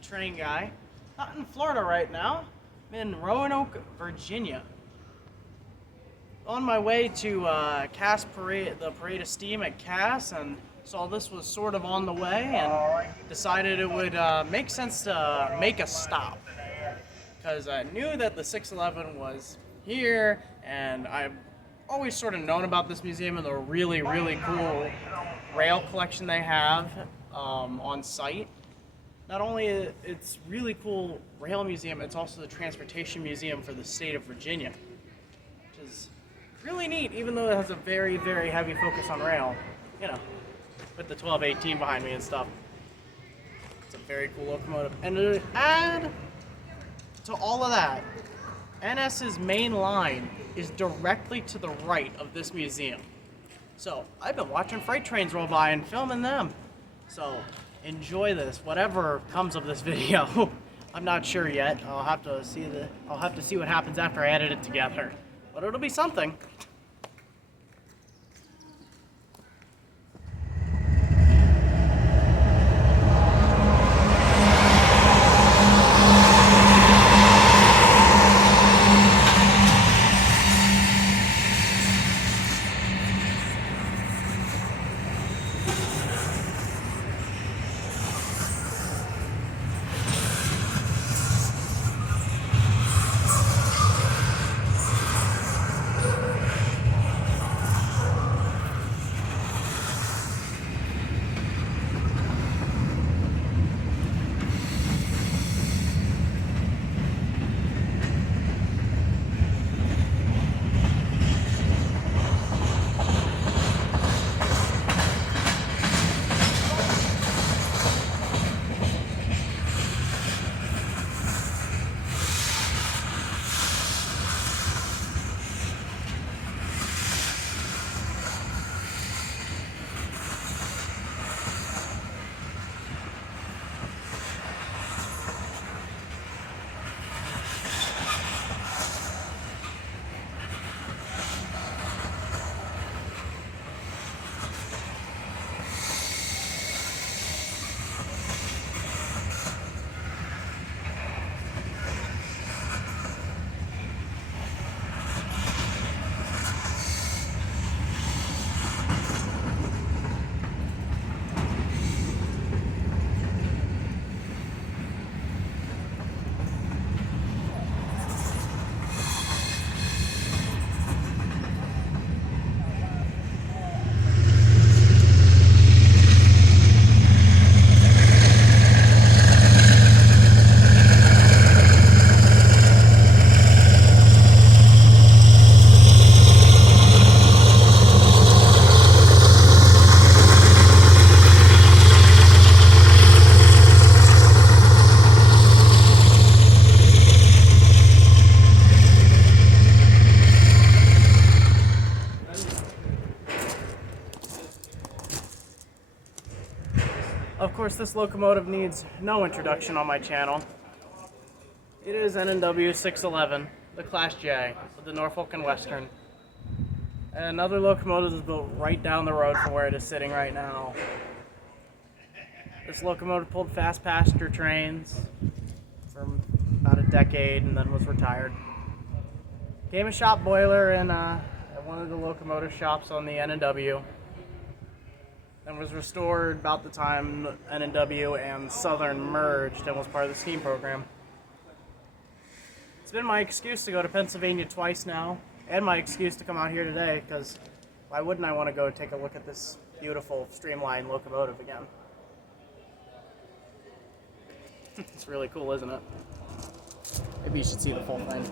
train guy. Not in Florida right now. I'm in Roanoke, Virginia. On my way to Cass Parade, the Parade of Steam at Cass, and saw this was sort of on the way, and decided it would make sense to make a stop. Because I knew that the 611 was here, and I've always sort of known about this museum and the really, really cool rail collection they have on site. Not only it's really cool rail museum, it's also the transportation museum for the state of Virginia, which is really neat, even though it has a very, very heavy focus on rail, you know, with the 1218 behind me and stuff. It's a very cool locomotive. And to add to all of that, NS's main line is directly to the right of this museum. So I've been watching freight trains roll by and filming them. So enjoy this, whatever comes of this video. I'm not sure yet. I'll have to see what happens after I edit it together. But it'll be something. Of course, this locomotive needs no introduction on my channel. It is N&W 611, the Class J, with the Norfolk and Western. And another locomotive is built right down the road from where it is sitting right now. This locomotive pulled fast passenger trains for about a decade and then was retired. Became a shop boiler in at one of the locomotive shops on the N&W. And was restored about the time N&W and Southern merged and was part of the steam program. It's been my excuse to go to Pennsylvania twice now, and my excuse to come out here today, because why wouldn't I want to go take a look at this beautiful streamlined locomotive again? It's really cool, isn't it? Maybe you should see the full thing.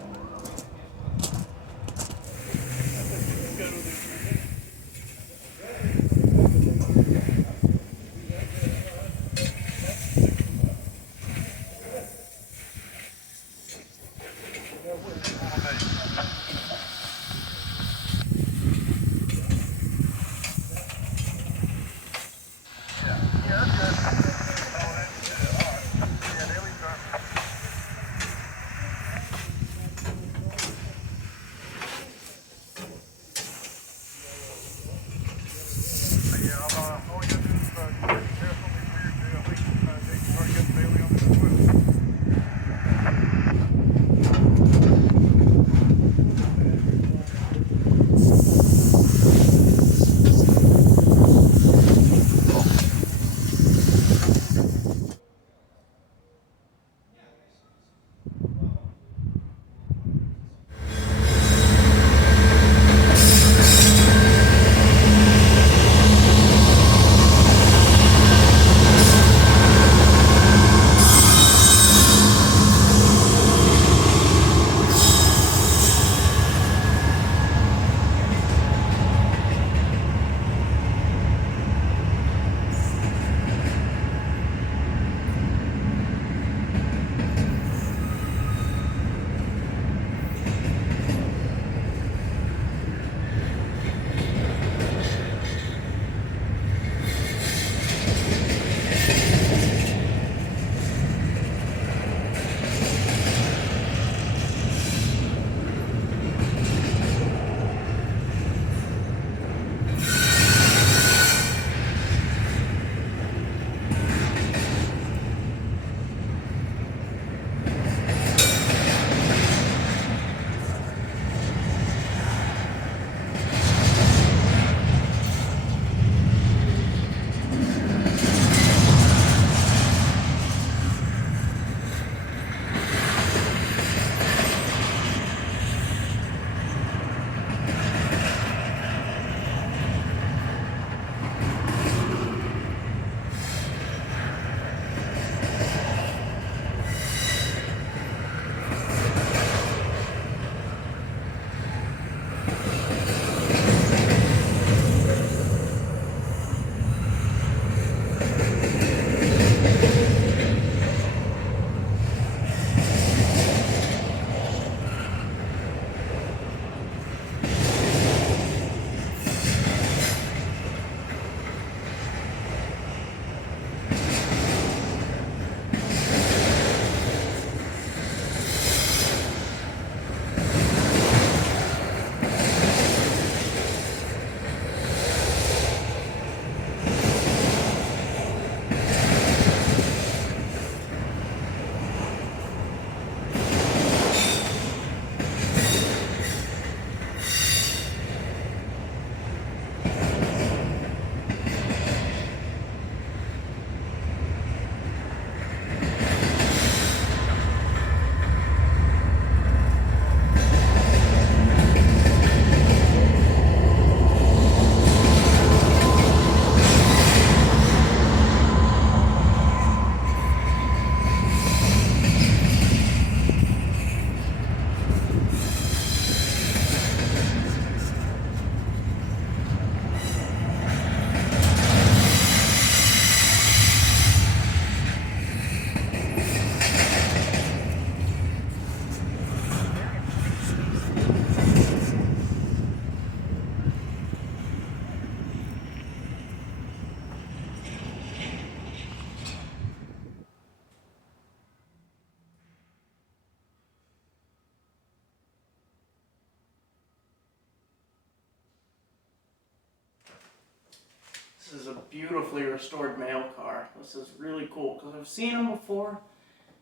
beautifully restored mail car. This is really cool because I've seen them before.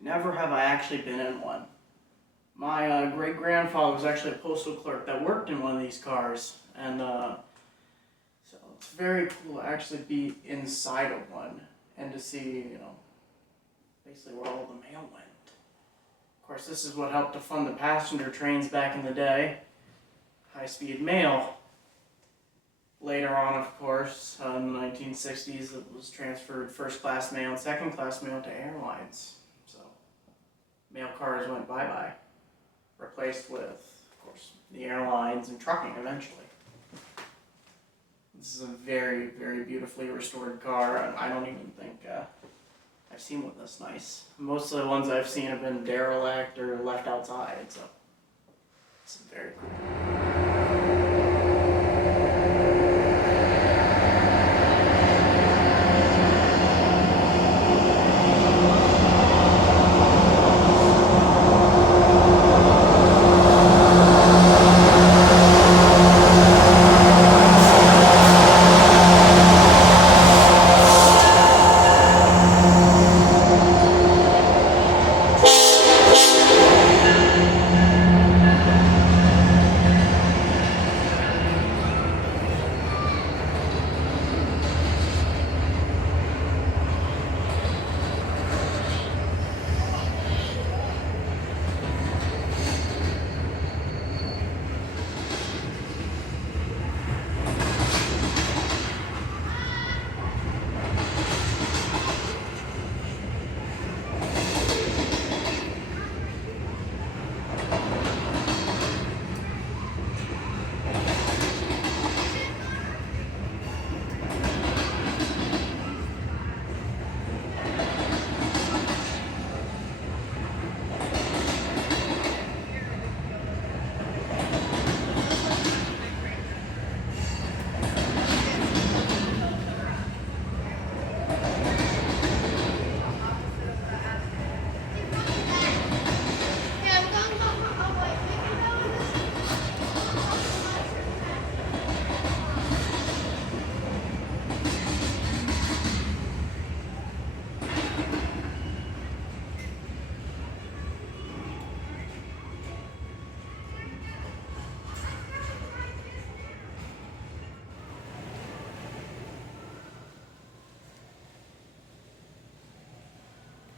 Never have I actually been in one. My great-grandfather was actually a postal clerk that worked in one of these cars, and so it's very cool to actually be inside of one and to see, basically where all the mail went. Of course, this is what helped to fund the passenger trains back in the day. High-speed mail. Later on, of course, in the 1960s, it was transferred first-class mail and second-class mail to airlines. So, mail cars went bye-bye, replaced with, of course, the airlines and trucking eventually. This is a very, very beautifully restored car, and I don't even think I've seen one this nice. Most of the ones I've seen have been derelict or left outside, so this is very cool.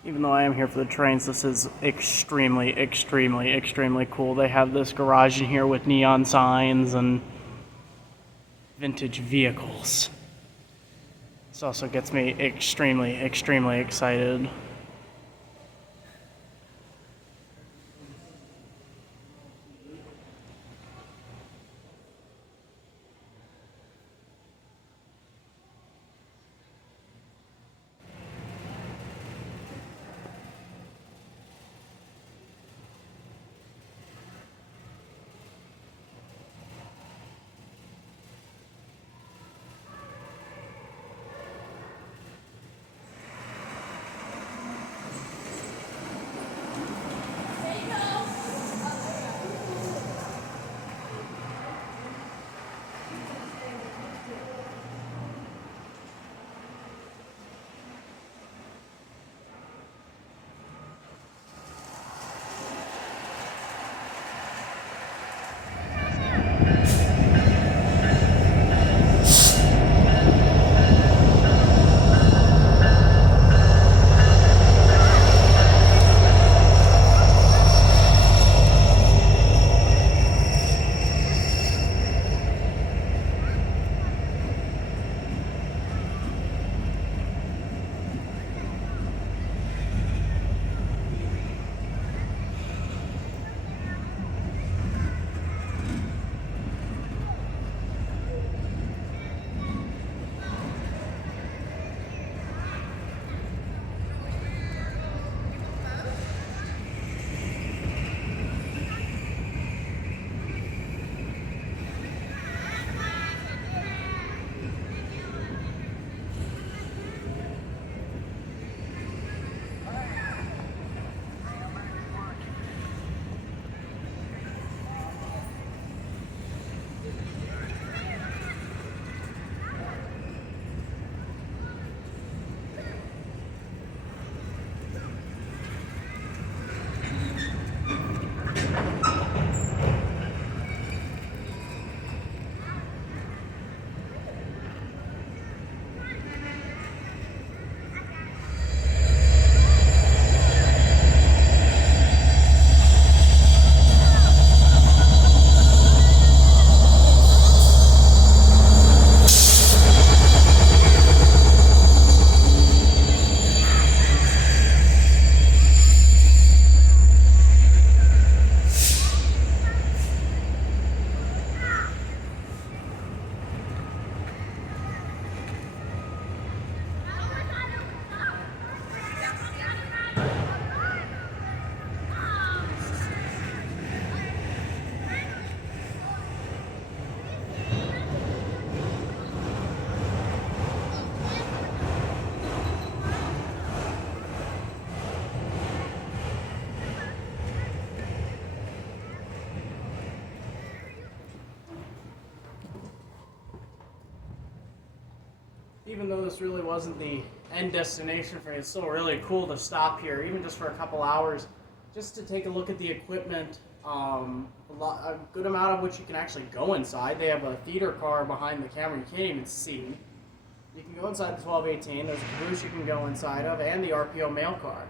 Even though I am here for the trains, this is extremely, extremely, extremely cool. They have this garage in here with neon signs and vintage vehicles. This also gets me extremely, extremely excited. even though this really wasn't the end destination for me, it's still really cool to stop here, even just for a couple hours, just to take a look at the equipment. A good amount of which you can actually go inside. They have a theater car behind the camera you can't even see. You can go inside the 1218. There's a caboose you can go inside of, and the RPO mail car.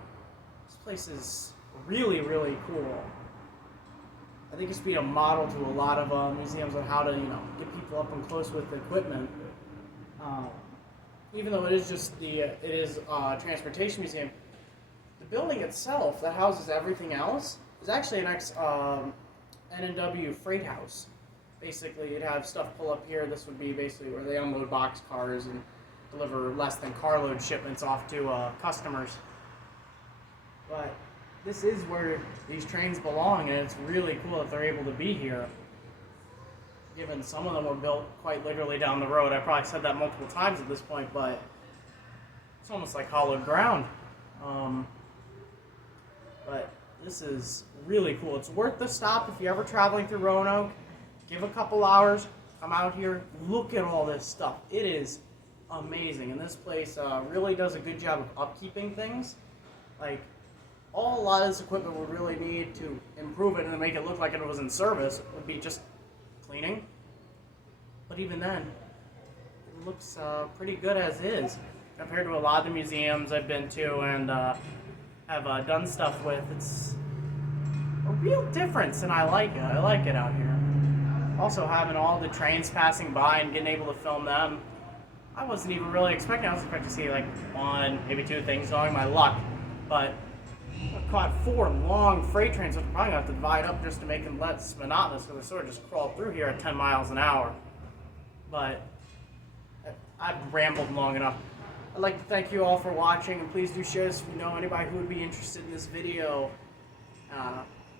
This place is really, really cool. I think it's been a model to a lot of museums on how to, get people up and close with the equipment. Even though it is just it is a transportation museum, the building itself that houses everything else is actually an N&W freight house. Basically, you'd have stuff pull up here. This would be basically where they unload box cars and deliver less than carload shipments off to customers. But this is where these trains belong, and it's really cool that they're able to be here. Given some of them were built quite literally down the road. I probably said that multiple times at this point, but it's almost like hollowed ground. But this is really cool. It's worth the stop if you're ever traveling through Roanoke. Give a couple hours, come out here, look at all this stuff. It is amazing, and this place really does a good job of upkeeping things. Like, a lot of this equipment would really need to improve it and make it look like it was in service would be just cleaning. But even then, it looks pretty good as is compared to a lot of the museums I've been to and have done stuff with. It's a real difference, and I like it. I like it out here. Also, having all the trains passing by and getting able to film them, I wasn't even really expecting. I was expecting to see like one, maybe two things, knowing my luck. But I caught 4 long freight trains, which I'm probably going to have to divide up just to make them less monotonous, because they sort of just crawl through here at 10 miles an hour. But I've rambled long enough. I'd like to thank you all for watching, and please do share this if you know anybody who would be interested in this video.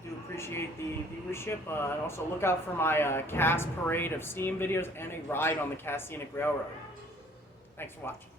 Do appreciate the viewership, and also look out for my Cass Parade of Steam videos and a ride on the Cass Scenic Railroad. Thanks for watching.